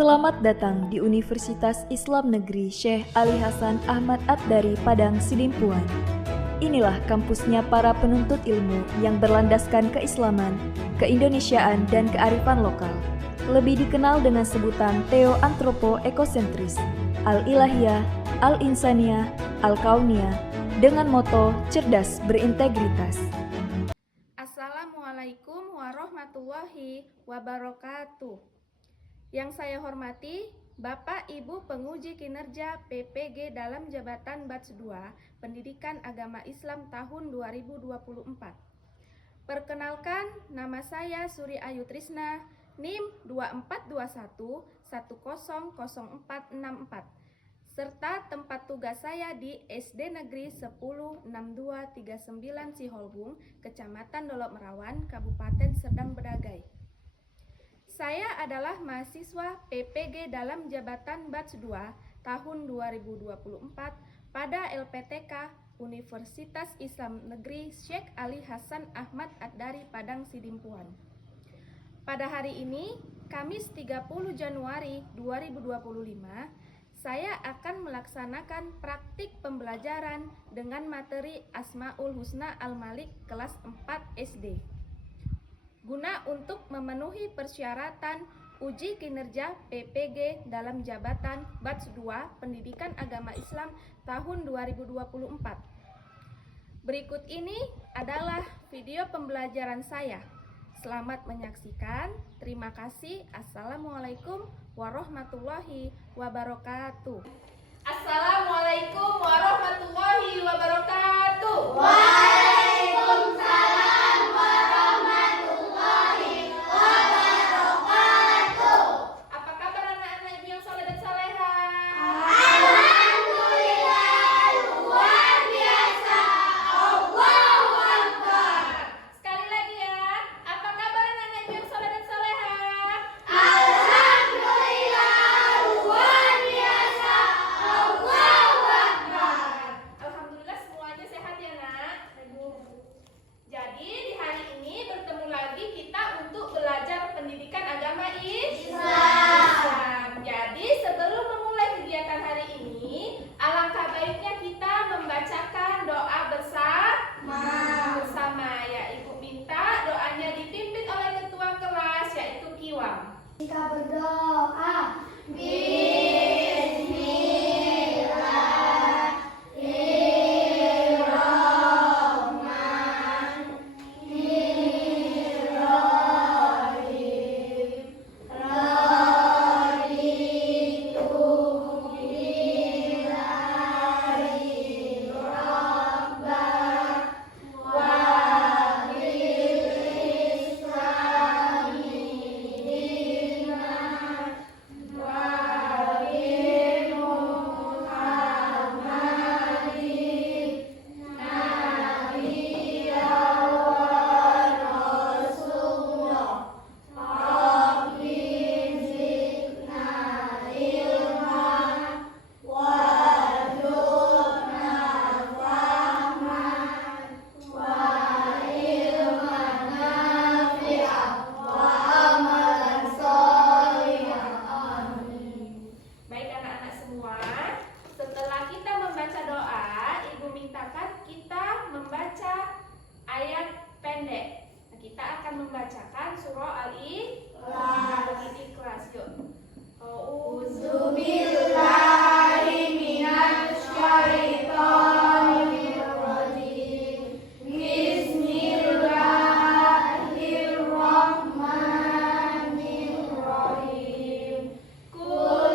Selamat datang di Universitas Islam Negeri Syekh Ali Hasan Ahmad At-Dari Padang Sidimpuan. Inilah kampusnya para penuntut ilmu yang berlandaskan keislaman, keindonesiaan, dan kearifan lokal. Lebih dikenal dengan sebutan Theo-Antropo-Ekosentris, Al-Ilahiyah, Al-Insaniyah, Al-Kauniyah, dengan moto cerdas berintegritas. Assalamualaikum warahmatullahi wabarakatuh. Yang saya hormati Bapak Ibu Penguji Kinerja PPG dalam Jabatan Batch 2 Pendidikan Agama Islam tahun 2024. Perkenalkan, nama saya Suri Ayu Trisna, NIM 2421100464, serta tempat tugas saya di SD Negeri 106239 Siholbung, Kecamatan Dolok Merawan, Kabupaten Serdang Bedagai. Saya adalah mahasiswa PPG dalam Jabatan Batch 2 tahun 2024 pada LPTK Universitas Islam Negeri Syekh Ali Hasan Ahmad At-Dari Padang Sidimpuan. Pada hari ini, Kamis 30 Januari 2025, saya akan melaksanakan praktik pembelajaran dengan materi Asmaul Husna Al-Malik kelas 4 SD. Guna untuk memenuhi persyaratan uji kinerja PPG dalam jabatan Batch 2 Pendidikan Agama Islam tahun 2024. Berikut ini adalah video pembelajaran saya. Selamat menyaksikan. Terima kasih. Assalamualaikum warahmatullahi wabarakatuh. Assalamualaikum warahmatullahi wabarakatuh. Waalaikumsalam warahmatullahi wabarakatuh. Apa kabar anak-anak ibu yang soleh dan salehah? Alhamdulillah, luar biasa. Allahu Akbar. Sekali lagi ya. Apa kabar anak-anak ibu yang soleh dan salehah? Alhamdulillah, luar biasa. Allahu Akbar. Alhamdulillah semuanya sehat ya nak. Jadi di hari ini bertemu lagi kita untuk belajar pendidikan agama Islam. Jadi sebelum memulai kegiatan hari ini, alangkah baiknya kita membacakan doa bersama. Ya, Ibu minta doanya dipimpin oleh ketua kelas yaitu Kiwam. Kita berdoa. Baik anak-anak semua, setelah kita membaca doa, Ibu mintakan kita membaca ayat pendek. Nah, kita akan membacakan surah Al-Ikhlas. Yuk. Auzubillahi minasyaitonir rajim. Bismillahirrahmanirrahim. Qul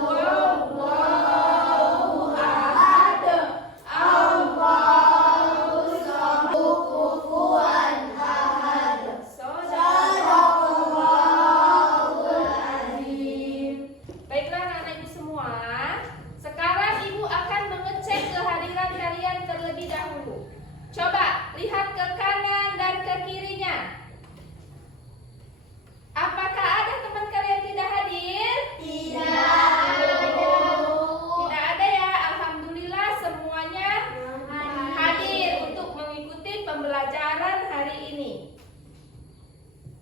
huwallahu ahad. Allahu samad. Kufuwan ahad. Shadaqallahul azim. Baiklah anak-anak ibu semua, sekarang ibu akan mengecek kehadiran kalian terlebih dahulu. Coba lihat ke kanan dan ke kirinya. Apakah ada teman kalian tidak hadir? Tidak ada ya. Alhamdulillah semuanya hadir untuk mengikuti pembelajaran hari ini.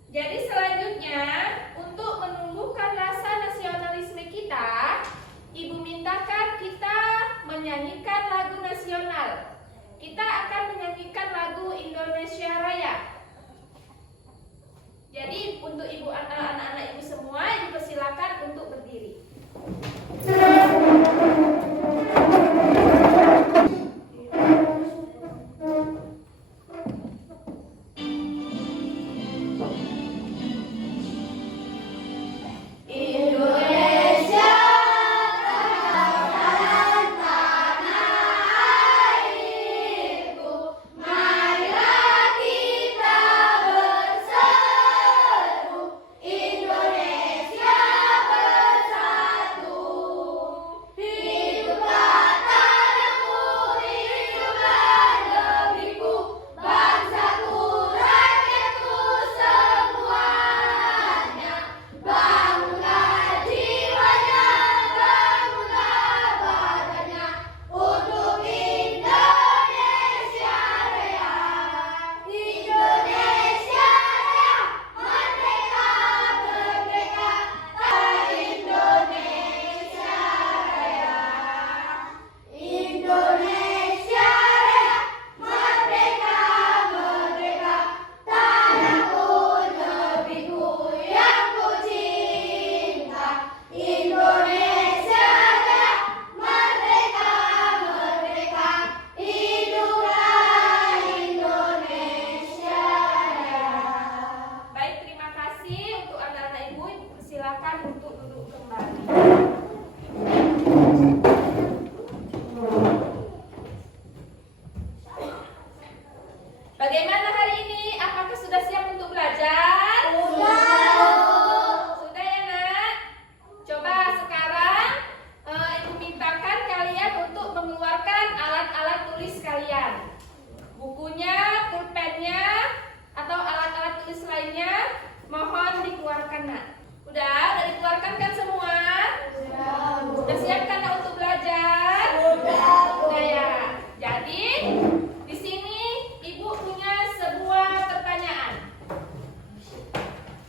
Jadi selanjutnya untuk menumbuhkan rasa nasional Jadi untuk anak-anak ibu semua dipersilakan untuk berdiri. Indonesia raya tanah airku, marilah kita berseru, Indonesia bersatu. Hiduplah tanahku, hiduplah negeriku, bangsaku, rakyatku semuanya. Bangunlah jiwanya, bangunlah badannya, untuk Indonesia Raya. Indonesia Raya, merdeka, merdeka, Indonesia Raya. Indonesia Raya, merdeka, merdeka, tanahku, negeriku yang ku cinta. Indonesia Raya, merdeka, merdeka, hiduplah Indonesia Raya. Baik, terima kasih untuk anak-anak ibu. Silakan untuk duduk kembali. Bagaimana hari ini? Apakah sudah siap untuk belajar? Sudah ya nak? Coba sekarang ibu mintakan kalian untuk mengeluarkan alat-alat tulis kalian. Bukunya, pulpennya, atau alat-alat tulis lainnya mohon dikeluarkan nak. Udah dikeluarkan kan semua? Sudah siap kan nak untuk belajar? Sudah ya. Jadi di sini ibu punya sebuah pertanyaan.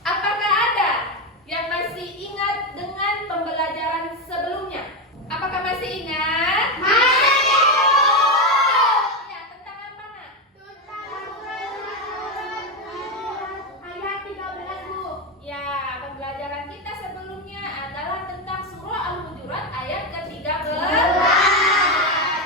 Apakah ada yang masih ingat dengan pembelajaran sebelumnya? Apakah masih ingat? Ya, tentang apa nak? Ayat 13 Bu. Ya, pembelajaran kita sebelumnya adalah tentang surah Al-Hujurat ayat ke-13.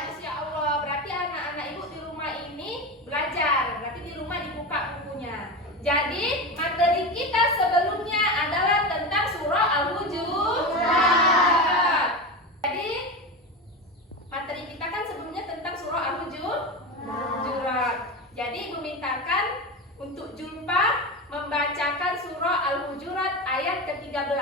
Masya Allah, berarti anak-anak ibu di rumah ini belajar. Berarti di rumah dibuka bukunya. Jadi, materi kita sebelumnya adalah tentang surah Al-Hujurat. Jadi, materi kita kan sebelumnya tentang surah Al-Hujurat. Jadi, ibu mintakan untuk Julpa membacakan surah Al-Hujurat ayat ke-13.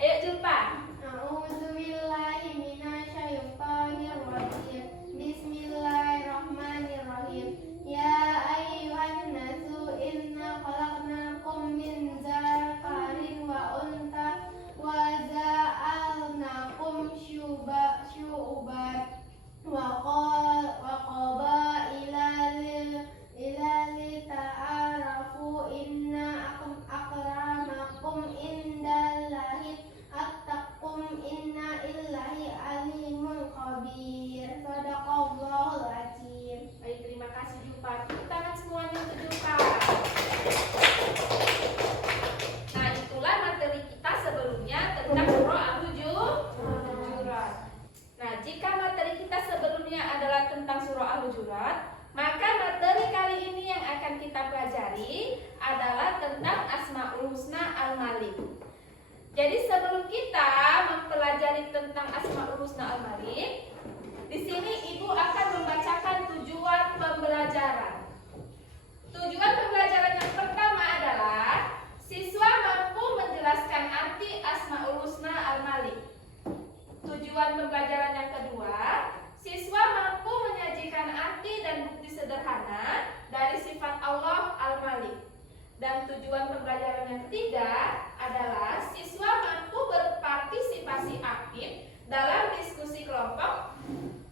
Ayo Julpa. A'udzubillahi minasyaitonirrajim. Bismillahirrahmanirrahim. Ya ayyuhan nasu inna khalaqnakum min dzakarin wa untha wa ja'alnakum syu'uban wa qabaila lita'arafu inna akramakum indallahi attaqum inna illahi alimun khabir. Sadaqallahul azim. Baik, terima kasih Julpa. Tepuk tangan semuanya untuk Julpa. Nah, itulah materi kita sebelumnya tentang surah Al-Hujurat. Nah, jika materi kita sebelumnya adalah tentang surah Al-Hujurat, maka materi kali ini yang akan kita pelajari adalah tentang Asmaul Husna Al-Malik. Jadi sebelum kita mempelajari tentang Asmaul Husna Al-Malik, di sini ibu akan membacakan tujuan pembelajaran. Tujuan pembelajaran yang pertama adalah siswa mampu menjelaskan arti Asmaul Husna Al-Malik. Tujuan pembelajaran yang kedua, siswa mampu menyajikan arti dan bukti sederhana dari sifat Allah Al-Malik. Dan tujuan pembelajaran yang ketiga adalah siswa mampu berpartisipasi aktif dalam diskusi kelompok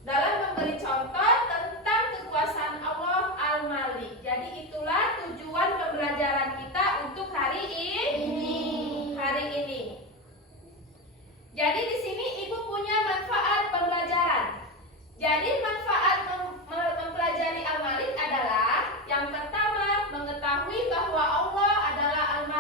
dalam memberi contoh tentang kekuasaan Allah Al-Malik. Jadi itulah tujuan pembelajaran kita untuk hari ini. Jadi di sini ibu punya manfaat pembelajaran. Jadi manfaat mempelajari Al-Malik adalah yang pertama mengetahui bahwa Allah adalah Al-Malik.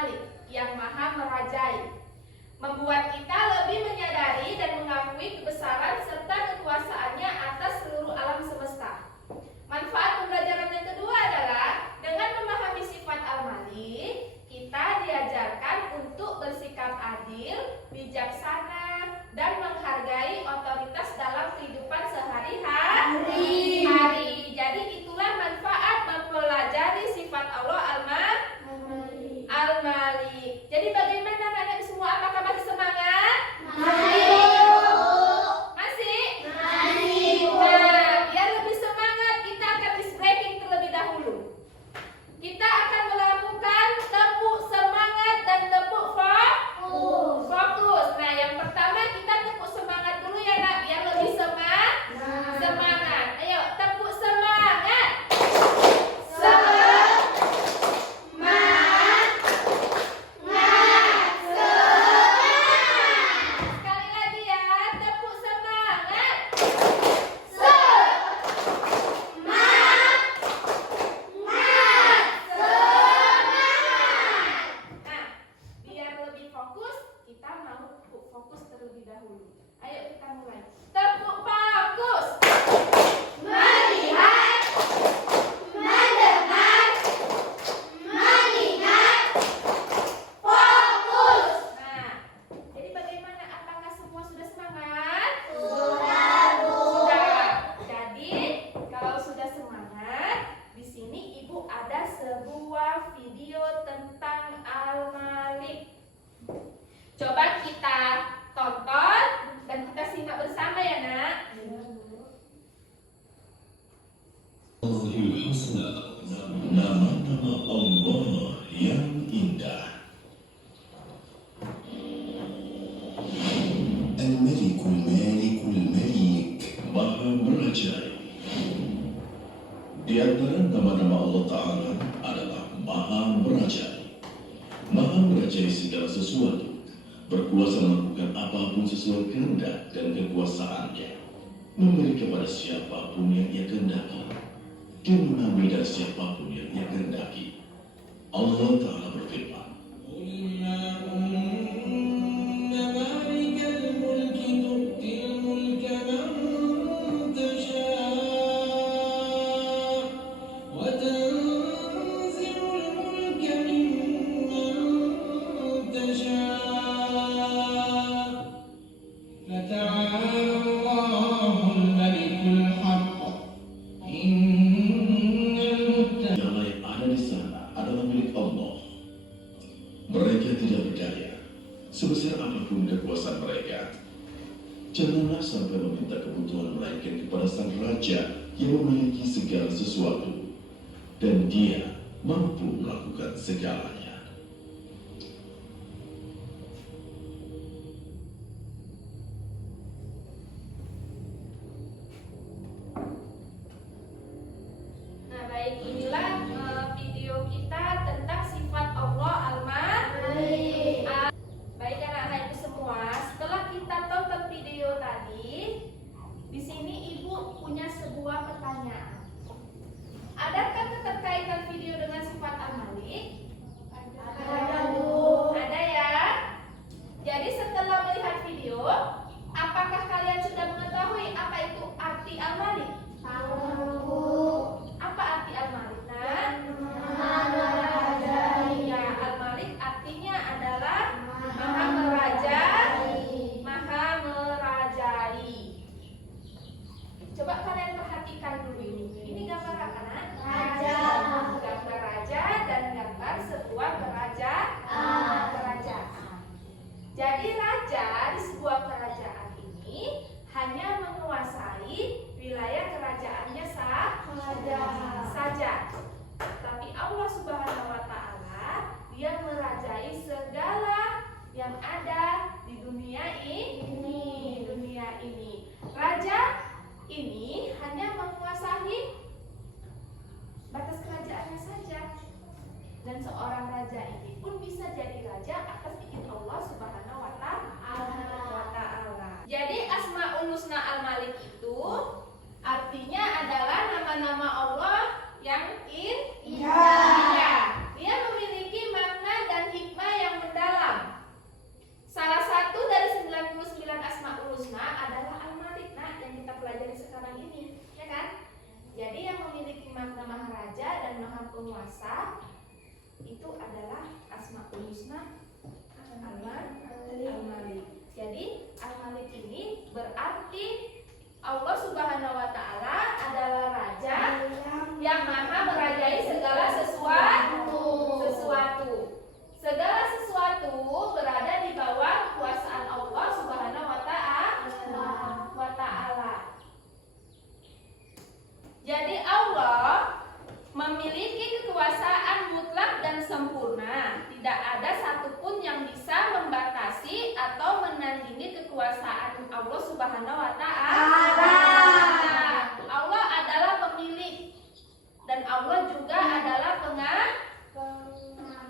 nama Allah yang indah. Al-Malikul Malikul Malik, Maha Merajai. Di antara nama-nama Allah Ta'ala adalah Maha Merajai. Maha merajai segala sesuatu, berkuasa melakukan apapun sesuai kehendak dan kekuasaannya, memberi kepada siapapun yang ia kehendaki, dan mengambil dari siapapun yang ia kehendaki. Allah Ta'ala berfirman, segala yang ada di sana adalah milik Allah. Mereka tidak berdaya, sebesar apapun kekuasaan mereka. Janganlah sampai meminta kebutuhan melainkan kepada Sang Raja yang memiliki segala sesuatu, dan Dia mampu melakukan segalanya. Nah, baik, inilah video kita tentang sifat Allah Al-Malik. Baik anak-anak ibu semua, setelah kita tonton video tadi, di sini ibu punya sebuah pertanyaan. Adakah keterkaitan video dengan sifat Al-Malik? Ada, Bu. Ada ya. Jadi setelah melihat video, apakah kalian sudah mengetahui apa itu arti Al-Malik? Tahu. Apa arti Al-Malik? Nah, Merajai. ya, Al-Malik artinya adalah Maha merajai. Coba kalian perhatikan dulu ini. Ini gambar apa, Nak? Raja. Gambar raja dan gambar sebuah kerajaan. Jadi raja di sebuah kerajaan ini hanya menguasai wilayah kerajaannya saja. Tapi Allah Subhanahu wa Ta'ala, Dia merajai segala yang ada di dunia ini. Raja ini hanya menguasai batas kerajaannya saja. Dan seorang raja ini pun bisa jadi raja atas izin Allah Subhanahu wa Ta'ala. Jadi Asmaul Husna Al-Malik itu artinya adalah nama-nama Allah yang indah. Dia memiliki makna dan hikmah yang mendalam. Salah satu dari 99 Asmaul Husna adalah Al-Malik, nah, yang kita pelajari sekarang ini, ya kan? Jadi yang memiliki makna Maharaja dan Maha Penguasa itu adalah Asmaul Husna Al-Malik. Jadi Al-Malik ini berarti Allah Subhanahu wa Ta'ala adalah Raja yang Maha merajai segala sesuatu. Segala sesuatu berada di bawah kekuasaan Allah Subhanahu wa Ta'ala. Jadi Allah memiliki kekuasaan mutlak dan sempurna. Tidak ada satupun yang bisa membatasi atau menandingi kekuasaan Allah Subhanahu wa Ta'ala. Allah adalah pemilik dan Allah juga adalah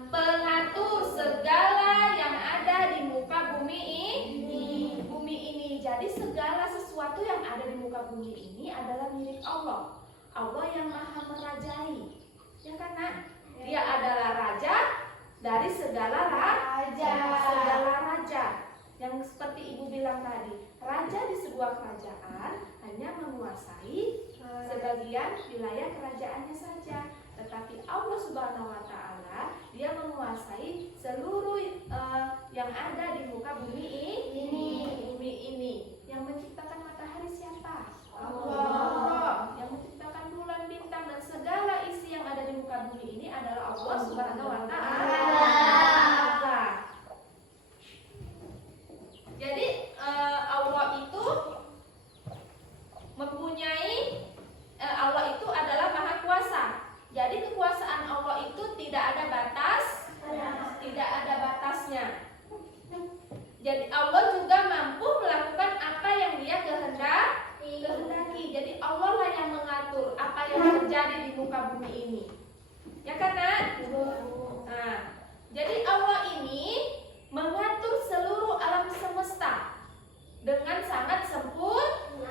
pengatur segala yang ada di muka bumi ini. Jadi segala sesuatu yang ada di muka bumi ini adalah milik Allah. Allah yang Maha merajai, ya kan, Nak? Dia adalah raja dari segala raja. Yang seperti ibu bilang tadi, raja di sebuah kerajaan hanya menguasai sebagian wilayah kerajaannya saja. Tetapi Allah Subhanahu wa Ta'ala, Dia menguasai seluruh yang ada di muka bumi ini. Yang menciptakan matahari siapa? Allah. Yang menciptakan bulan, bintang, dan segala isi yang ada di muka bumi ini adalah Allah Subhanahu wa Ta'ala. Jadi Allah itu mempunyai Allah itu adalah Maha Kuasa. Jadi kekuasaan Allah itu muka bumi ini. Ya kan, Nak? Nah, jadi Allah ini mengatur seluruh alam semesta dengan sangat sempurna.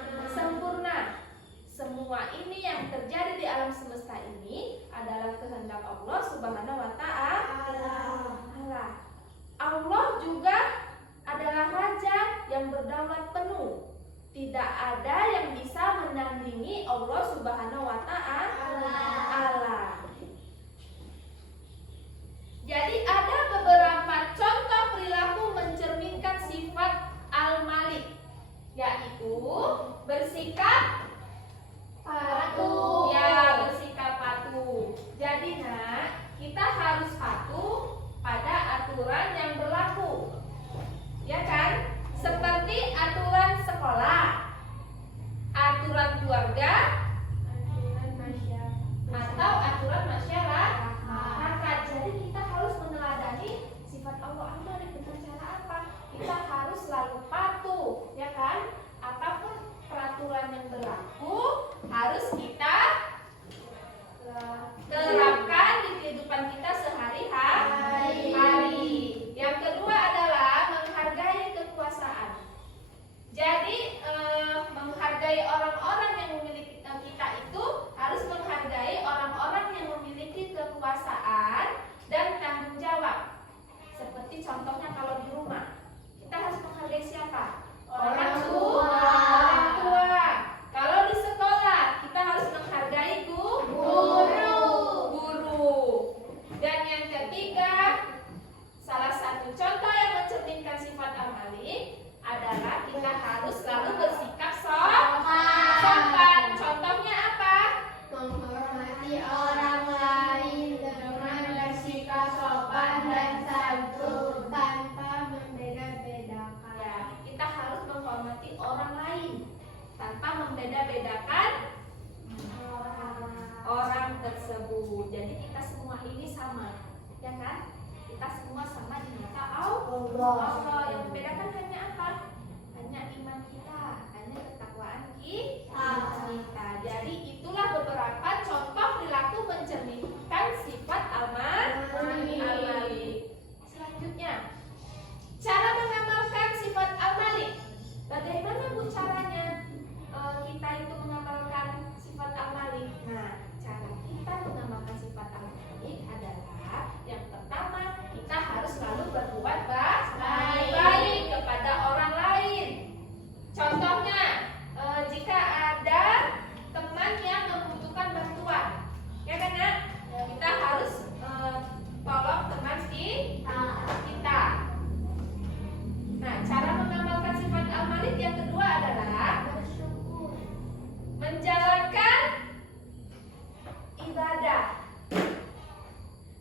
Semua ini yang terjadi di alam semesta ini adalah kehendak Allah Subhanahu wa Ta'ala. Allah juga adalah raja yang berdaulat penuh. Tidak ada yang bisa menandingi Allah Subhanahu wa Ta'ala. Jadi ada beberapa contoh perilaku mencerminkan sifat Al-Malik, yaitu bersikap patuh. Ya, bersikap patuh. Jadi, Nak, kita harus patuh pada aturan yang berlaku. Ya kan? Seperti aturan sekolah, aturan keluarga, atau aturan masyarakat. Jadi kita harus meneladani sifat Allah Al-Malik dengan cara apa? Kita harus selalu patuh, ya kan? Apapun peraturan yang berlaku harus kita terapkan di kehidupan kita sehari-hari. Yang kedua adalah menghargai kekuasaan. Jadi menghargai orang-orang yang memiliki kita itu harus menghargai orang-orang yang memiliki kekuasaan dan tanggung jawab. Seperti contohnya kalau di rumah, kita harus menghargai siapa? Orang tua. Kalau di sekolah, kita harus menghargai guru. Dan yang ketiga, salah satu contoh yang mencerminkan sifat Al-Malik adalah kita harus selalu bersikap sopan. Contohnya apa? Menghormati orang lain dengan bersikap sopan dan santun tanpa membeda-bedakan. Ya, kita harus menghormati orang lain tanpa membeda-bedakan orang tersebut. Jadi kita semua ini sama, ya kan? Kita semua sama di mata Allah. Yang membedakan hanya apa? Hanya iman kita, hanya ketakwaan kita. Jadi itulah beberapa contoh perilaku mencerminkan sifat Al-Malik. Selanjutnya, cara mengamalkan sifat Al-Malik. Bagaimana Bu caranya kita itu mengamalkan sifat Al-Malik? Nah, cara kita mengamalkan sifat Al-Malik adalah yang pertama, kita harus selalu berbuat baik kepada orang lain. Contohnya, jika ada teman yang membutuhkan bantuan, ya kan, Nak? Kita harus tolong teman kita. Nah, cara mengamalkan sifat Al-Malik yang kedua adalah menjalankan ibadah.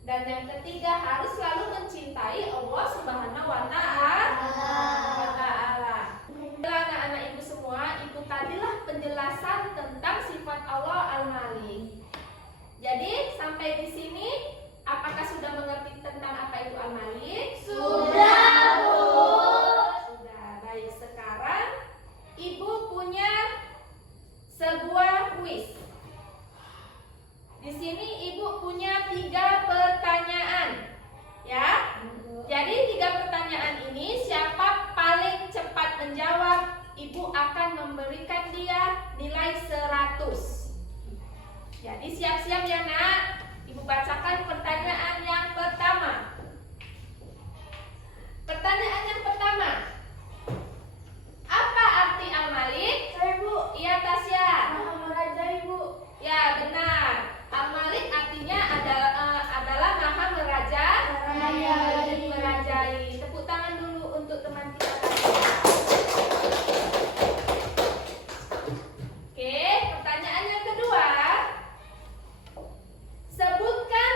Dan yang ketiga harus selalu mencintai Allah Subhanahu wa Ta'ala. Anak-anak Ibu semua, itu tadilah penjelasan tentang sifat Allah Al-Malik. Jadi sampai di sini apakah sudah mengerti tentang apa itu Al-Malik? Sudah, Bu. Sudah. Baik, sekarang Ibu punya sebuah kuis. Di sini Ibu punya 3 pertanyaan, ya. Jadi 3 pertanyaan ini siapa paling cepat menjawab, Ibu akan memberikan dia nilai 100. Jadi siap-siap ya, Nak. Ibu bacakan pertanyaan yang pertama. Pertanyaan yang pertama. Apa arti Al-Malik? Bu. Iya, Tasya. Maha merajai, Bu. Ya, benar. Al-Malik artinya adalah maha merajai. Tepuk tangan dulu untuk teman kita tadi. Oke, pertanyaan yang kedua. Sebutkan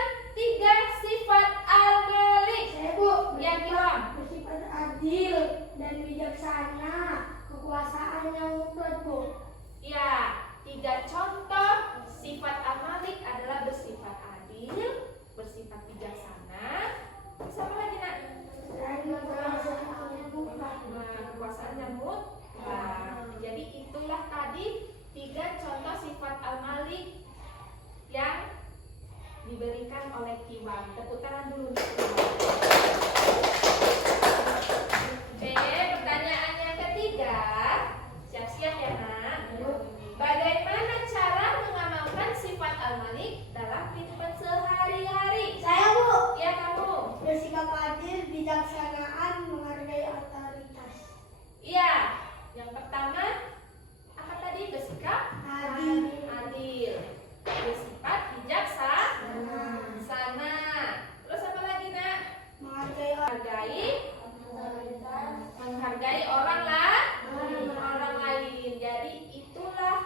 diberikan oleh Kiwam. Tepuk tangan dulu. Oke, pertanyaan yang ketiga. Siap-siap ya, Nak. Bagaimana cara mengamalkan sifat Al-Malik dalam kehidupan sehari-hari? Saya, Bu. Ya, kamu. Bersikap adil, bijaksanaan, menghargai otoritas. Iya. Yang pertama, apa tadi? Bersikap Adil. adil. Bersifat bijaksana. Terus apa lagi, Nak? Menghargai orang lain. Jadi itulah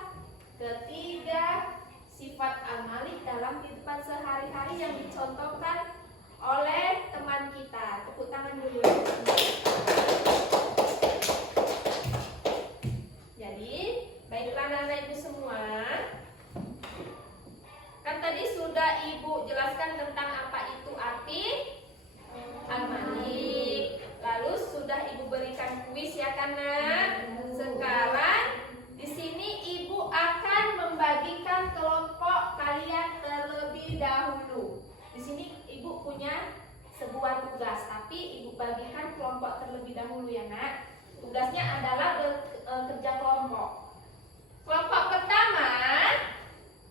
ketiga sifat Al-Malik dalam kehidupan sehari-hari yang dicontohkan oleh teman kita. Tepuk tangan dulu. Jadi, baiklah anak-anak ibu semua. Kan tadi sudah ibu jelaskan tentang apa itu arti Al-Malik. Lalu sudah ibu berikan kuis ya kan, Nak? Sekarang di sini ibu akan membagikan kelompok kalian terlebih dahulu. Di sini ibu punya sebuah tugas, tapi ibu bagikan kelompok terlebih dahulu ya, Nak. Tugasnya adalah kerja kelompok. Kelompok pertama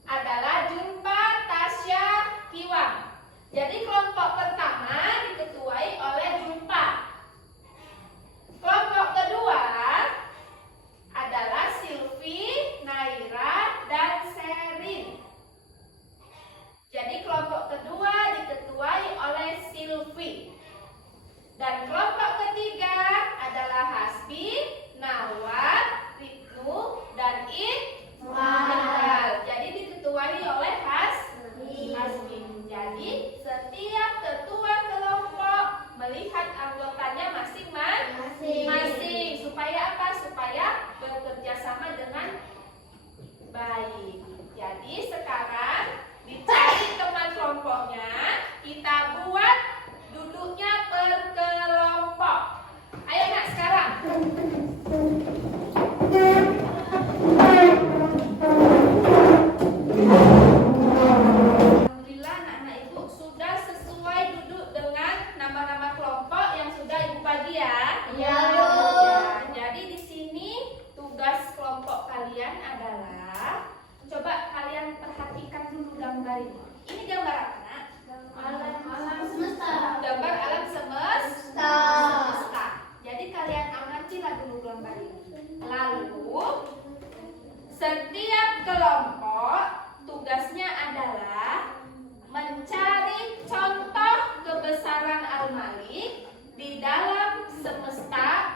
adalah Jumpa, Tasya, Kiwam. Jadi kelompok pertama diketuai oleh Jumpa. Kelompok kedua adalah Silvi, Naira, dan Sherin. Jadi kelompok kedua diketuai oleh Silvi. Dan kelompok ketiga adalah Hasbi, Nawar, Ribnu, dan Iqbal. Jadi diketuai oleh Hasbi. Jadi setiap ketua kelompok melihat anggotanya masing-masing. Supaya apa? Supaya bekerja sama dengan baik. Jadi sekarang dicari teman kelompoknya, kita buat duduknya per kelompok. Ayo, Nak, sekarang. Alhamdulillah anak-anak ibu sudah sesuai duduk dengan nama-nama kelompok yang sudah ibu bagi ya. Iya, Bu. Ya, jadi di sini tugas kelompok kalian adalah coba kalian perhatikan dulu gambar ini. Ini gambar apa, Nak? Alam semesta. Gambar alam semesta. Jadi kalian amatilah dulu gambar ini. Lalu setiap kelompok tugasnya adalah mencari contoh kebesaran Al-Malik di dalam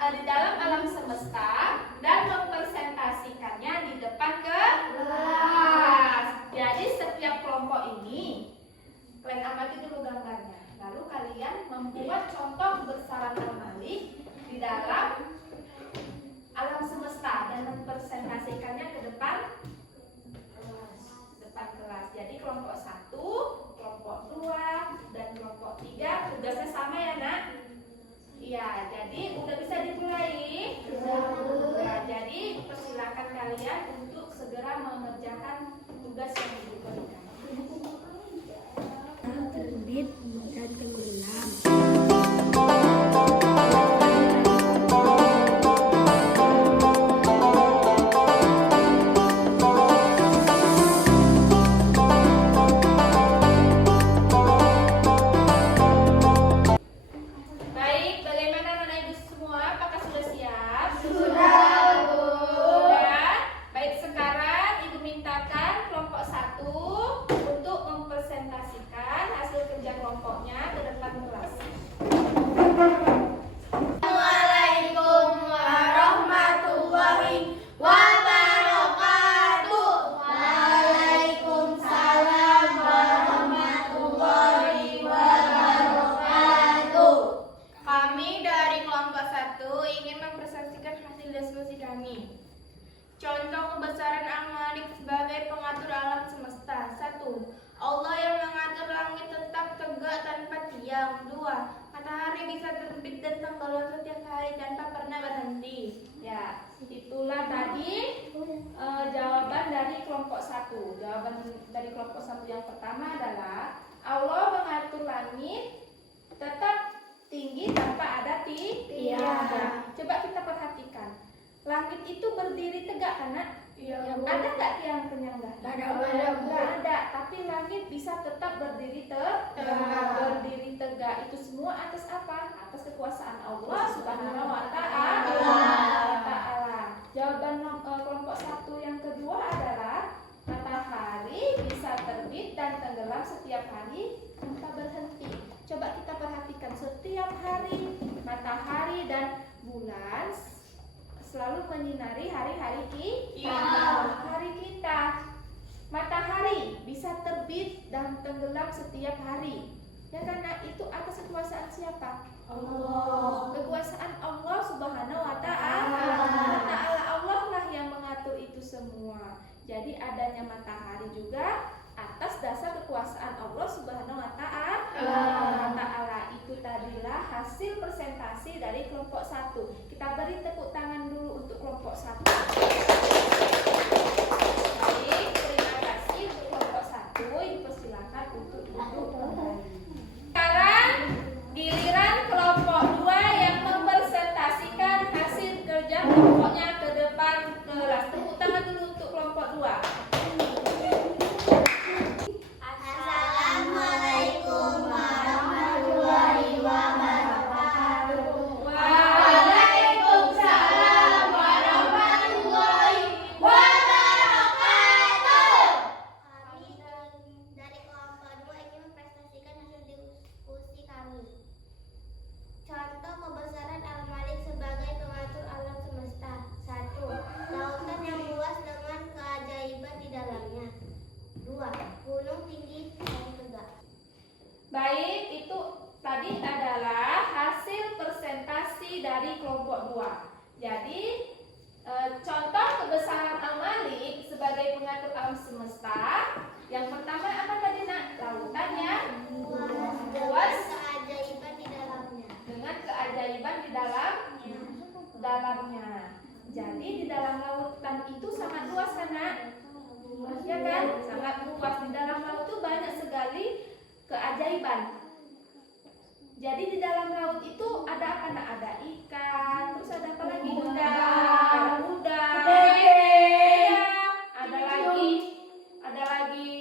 di dalam alam semesta dan mempresentasikannya di depan kelas. Jadi setiap kelompok ini kalian amati dulu gambarnya. Lalu kalian membuat contoh kebesaran Al-Malik di dalam alam semesta dan mempresentasikannya ke depan kelas. Jadi kelompok 1, kelompok 2, dan kelompok 3 tugasnya sama ya, Nak? Iya, jadi udah bisa dimulai? Nah, jadi persilakan kalian untuk segera mengerjakan tugas yang diberikan. Terbit dan tenggelam. Baik, bagaimana anak ibu semua? Apakah sudah siap? Sudah, Bu. Sudah. Baik, sekarang ibu mintakan kelompok 1 untuk mempresentasikan hasil kerja kelompoknya ke depan kelas. Assalamualaikum warahmatullahi wabarakatuh. Waalaikumsalam warahmatullahi wabarakatuh. Kami dari kelompok 1 ingin mempresentasikan hasil diskusi kami. Contoh kebesaran Al-Malik sebagai pengatur alam semesta. 1. Allah yang mengatur langit tetap tegak tanpa tiang. 2. Matahari bisa terbit dan tenggelam setiap hari tanpa pernah berhenti. Ya, itulah tadi jawaban dari kelompok 1. Jawaban dari kelompok 1 yang pertama adalah Iya. Coba kita perhatikan. Langit itu berdiri tegak kan, Nak? Iya. Ada nggak tiang penyangga? Nggak ada. Tapi langit bisa tetap berdiri tegak. Itu semua atas apa? Atas kekuasaan Allah Subhanahu wa Ta'ala. Jawaban kelompok 1 yang kedua adalah matahari bisa terbit dan tenggelam setiap hari tanpa berhenti. Coba kita perhatikan, setiap hari matahari dan bulan selalu menyinari hari-hari kita. Matahari bisa terbit dan tenggelam setiap hari. Ya karena itu atas kekuasaan siapa? Allah. Kekuasaan Allah Subhanahu wa Ta'ala. Allah lah yang mengatur itu semua. Jadi adanya matahari juga atas dasar kekuasaan Allah Subhanahu wa Ta'ala. Itu tadilah hasil presentasi dari kelompok 1. Kita beri tepuk tangan dulu untuk kelompok 1. Baik, terima kasih untuk kelompok 1. Dipersilakan untuk duduk kembali. Sekarang giliran kelompok 2 yang mempresentasikan hasil kerja kelompoknya ke depan kelas. Tepuk tangan dulu untuk kelompok 2. Assalamualaikum warahmatullahi wabarakatuh. Waalaikumsalam warahmatullahi wabarakatuh. Kami dari kelompok 2 ingin mempresentasikan hasil diskusi kami. Contoh kebesaran Al-Malik sebagai pengatur alam semesta. 1. Lautan yang luas dengan keajaiban di dalamnya. 2. Gunung tinggi dan tegak. Baik, itu tadi adalah hasil presentasi dari kelompok 2. Jadi, contoh kebesaran Al-Malik sebagai pengatur alam semesta. Yang pertama apa tadi, Nak? Lautannya luas Keajaiban di dalamnya. dengan keajaiban di dalamnya. Jadi di dalam lautan itu sangat luas kan, Nak? Ya kan? Sangat luas. Di dalam laut itu banyak sekali keajaiban. Jadi di dalam laut itu ada apa, Nak? Ada ikan, terus ada apa lagi? Udang, ada lagi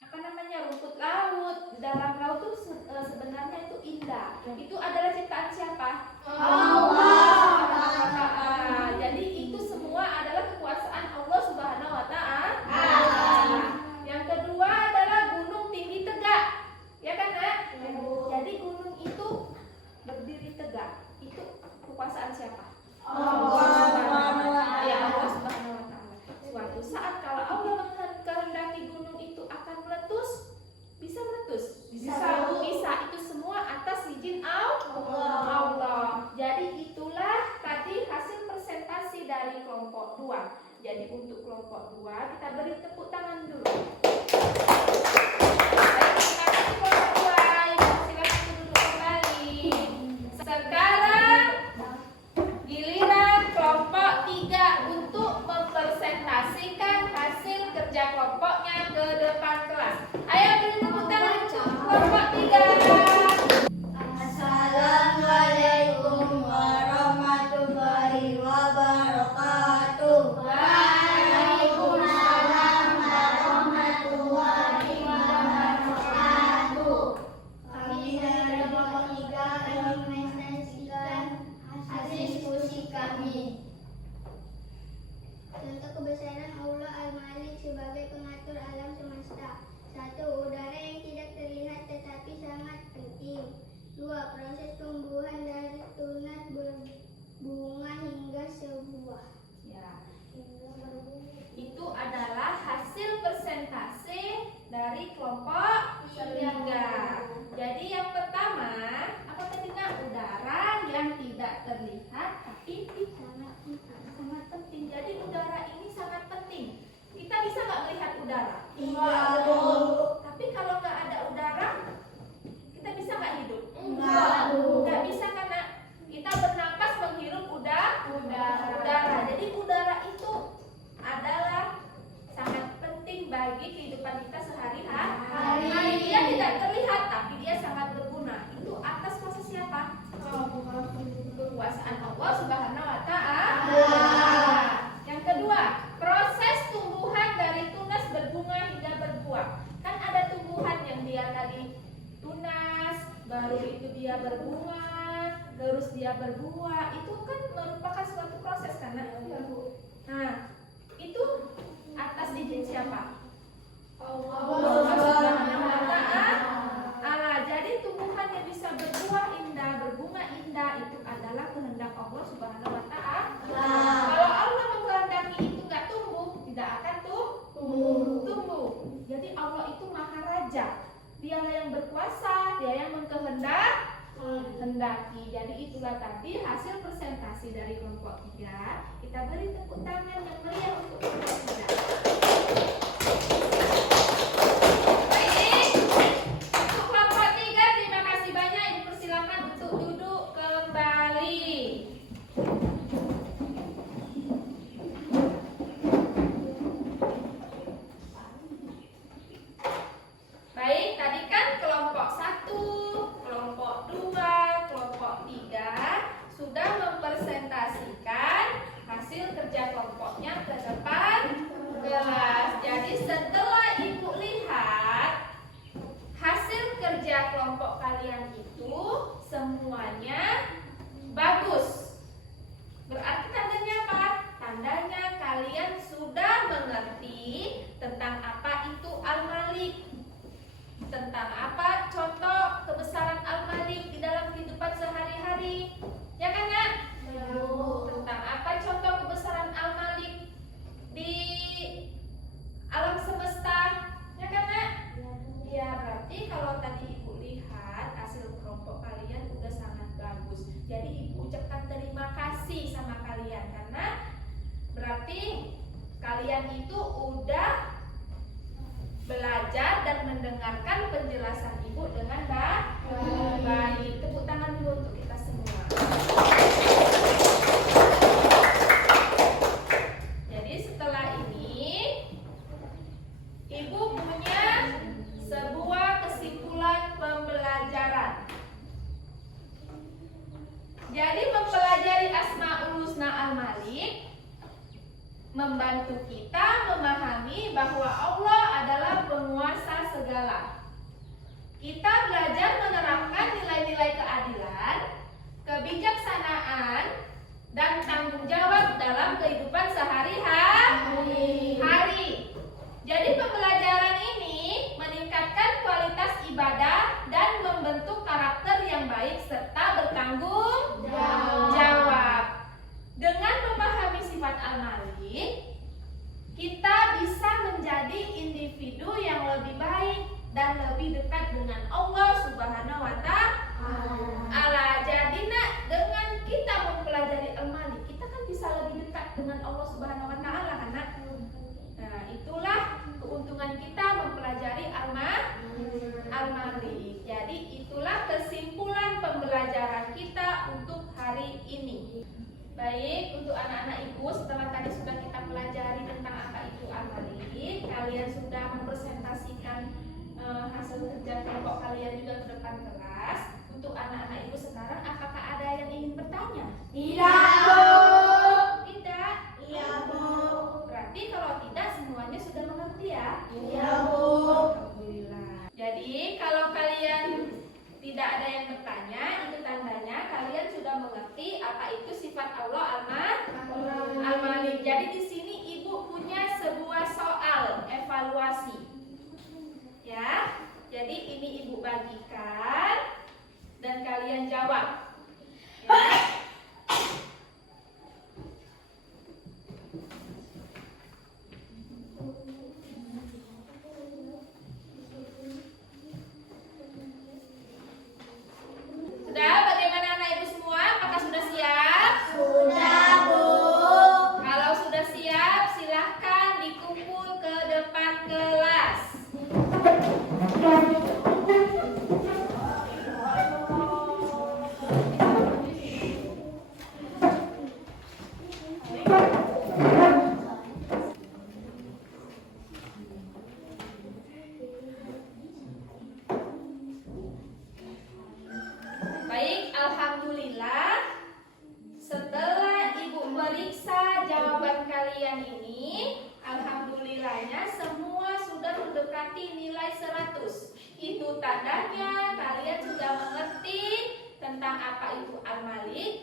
apa namanya, rumput laut. Di dalam laut itu sebenarnya itu indah. Itu adalah ciptaan siapa? Allah. Jadi itu semua adalah kekuasaan Allah Subhanahu wa Ta'ala. Yang kedua adalah gunung tinggi tegak. Ya kan, Nak? Jadi gunung itu berdiri tegak. Itu kekuasaan siapa? Allah. Ya, Allah Subhanahu wa Ta'ala. Suatu saat kalau Allah kehendaki gunung itu akan meletus, bisa meletus? Bisa. Itu semua atas izin Allah. dia berbuah, itu kan merupakan suatu proses kan? Nah, itu atas izin siapa? Allah Subhanahu wa Ta'ala. Jadi tumbuhan yang bisa berbuah indah, berbunga indah itu adalah kehendak Allah Subhanahu wa Ta'ala. Kalau Allah menghendaki itu nggak tumbuh, tidak akan tumbuh. Jadi Allah itu Maha Raja. Dialah yang berkuasa, Dia yang menghendaki. Jadi itulah tadi hasil presentasi dari kelompok 3. Kita beri tepuk tangan yang meriah untuk kelompok 3. Baik, untuk kelompok 3 terima kasih banyak. Dipersilakan untuk duduk kembali. Baik, tadi kan kelompok 1, kelompok 2, kelompok 3 sudah mempresentasikan hasil kerja kelompoknya ke depan kelas. Jadi setelah Ibu lihat hasil kerja kelompok kalian itu semuanya bagus. Berarti tandanya apa? Tandanya kalian sudah mengerti tentang apa itu Al-Malik. Tentang apa contoh kebesaran Al-Malik di dalam kehidupan sehari-hari. Ya kan, Nak? Tentang apa contoh kebesaran Al-Malik di alam semesta. Ya kan, Nak? Ya, berarti kalau tadi Ibu lihat hasil kelompok kalian udah sangat bagus. Jadi Ibu ucapkan terima kasih sama kalian karena berarti kalian itu udah belajar dan mendengarkan penjelasan Ibu dengan baik. Tepuk tangan dulu untuk kita semua. Jadi setelah ini Ibu punya sebuah kesimpulan pembelajaran. Jadi mempelajari Asmaul Husna Al-Malik membantu kita memahami bahwa Allah adalah penguasa segala. Kita belajar menerapkan nilai-nilai keadilan, kebijaksanaan, dan tanggung jawab dalam kehidupan sehari-hari. Jadi pembelajaran ini meningkatkan kualitas ibadah dan membentuk karakter yang baik serta bertanggung jawab. Dengan memahami sifat Al-Malik, kita bisa menjadi individu yang lebih baik dan lebih dekat dengan Allah Subhanahu wa Ta'ala. Jadi, Nak, dengan kita mempelajari Al-Malik, kita kan bisa lebih dekat dengan Allah Subhanahu wa Ta'ala, kan, Nak? Nah, itulah keuntungan kita mempelajari Al-Malik. Jadi, itulah kesimpulan pembelajaran kita untuk hari ini. Baik, untuk anak-anak Ibu, setelah tadi sudah kita pelajari tentang apa itu Al-Malik, kalian sudah mempresentasikan hasil kerja kelompok kalian juga ke depan kelas. Untuk anak-anak Ibu sekarang, apakah ada yang ingin bertanya? Tidak, Bu. Tidak? Iya, Bu. Berarti kalau tidak semuanya sudah mengerti ya? Iya, Bu. Alhamdulillah. Jadi kalau kalian tidak ada yang bertanya, itu tandanya kalian sudah mengerti apa itu sifat Allah Al-Malik. Jadi di sini Ibu punya sebuah soal evaluasi. Ya. Jadi ini Ibu bagikan dan kalian jawab. Ya. Sudah, bagaimana anak Ibu semua? Apakah sudah siap? Sudah, Bu. Kalau sudah siap, silahkan dikumpul ke depan kelas. Baik, alhamdulillah. Setelah Ibu periksa jawaban kalian ini, alhamdulillahnya semua sudah mendekati nilai 100. Itu tandanya kalian sudah mengerti tentang apa itu Al-Malik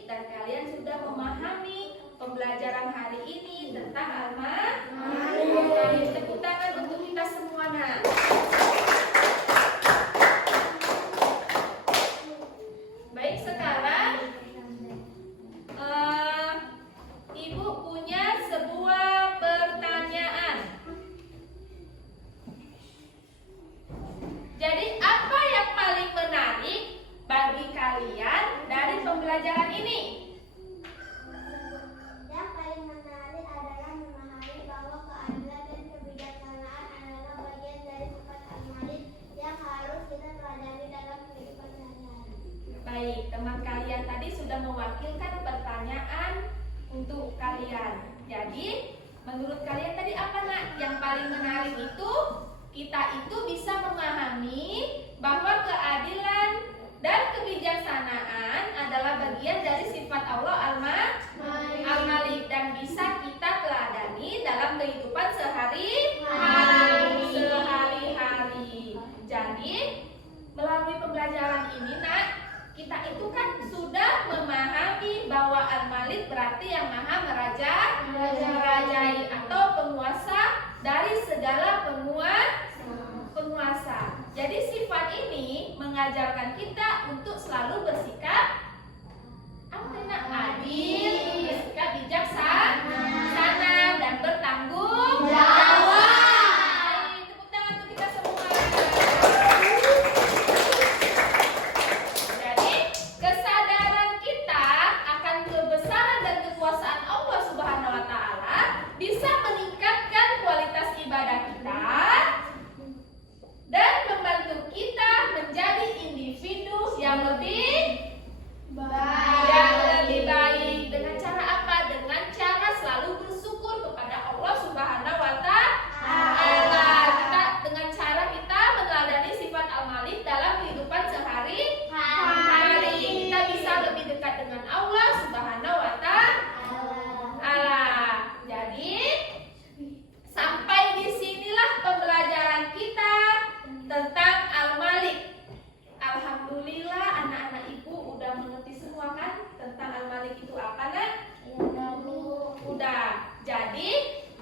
Jadi menurut kalian tadi apa nak? Yang paling menarik itu kita itu bisa memahami bahwa keadilan dan kebijaksanaan adalah bagian dari sifat Allah Al-Malik dan bisa kita teladani dalam kehidupan sehari-hari. Jadi melalui pembelajaran ini nak, kita itu kan sudah memahami bahwa Al-Malik berarti yang maha merajai atau penguasa dari segala penguasa. Jadi sifat ini mengajarkan kita untuk selalu bersikap adil, bersikap bijaksana dan bertanggung jawab. Tepuk tangan untuk kita semua. Jadi kesadaran kita akan kebesaran dan kekuasaan Allah Subhanahu wa taala bisa meningkatkan kualitas ibadah kita dan membantu kita menjadi individu yang lebih baik. Dengan cara apa? Dengan cara selalu bersyukur kepada Allah Subhanahu wa taala. Dengan cara kita meneladani sifat Al-Malik dalam kehidupan sehari-hari, kita bisa lebih dekat dengan Allah Subhanahu wa taala. Jadi sampai disinilah pembelajaran kita tentang Al-Malik. Alhamdulillah anak-anak ibu udah mengerti semua kan tentang Al-Malik itu apa nak? Udah. Jadi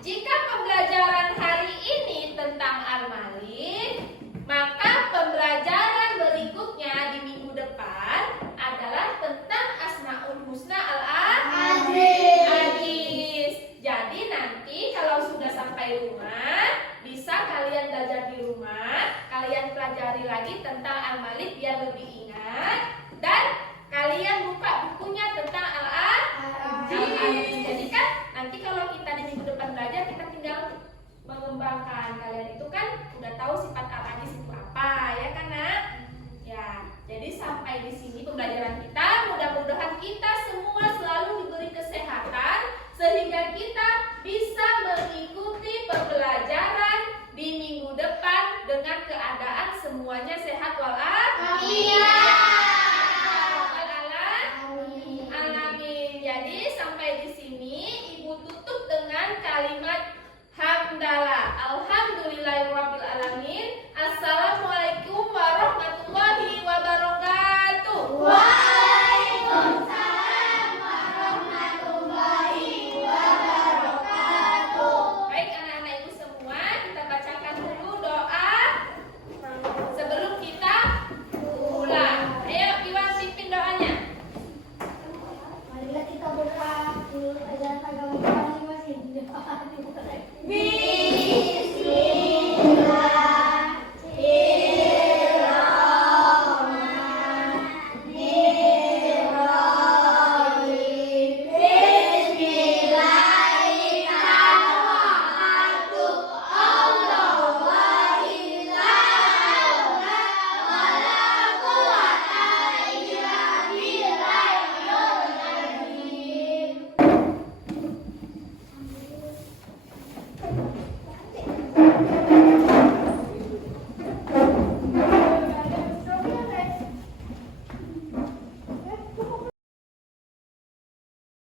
jika pembelajaran hari ini tentang Al-Malik, maka pembelajaran berikutnya di minggu depan adalah tentang Asmaul Husna Al-Aziz. Jadi nanti kalau sudah sampai rumah, bisa kalian belajar di rumah, kalian pelajari lagi tentang Al-Malik biar lebih ingat, dan kalian buka bukunya tentang Al-Aziz. Jadi kan nanti kalau kita di minggu depan belajar, kita tinggal mengembangkan. Kalian itu kan udah tahu sifat Al-Aziz itu apa, ya kan nak? Ya, jadi sampai di sini pembelajaran kita. Mudah-mudahan kita semua selalu diberi kesehatan sehingga kita bisa mengikuti pembelajaran di minggu depan dengan keadaan semuanya sehat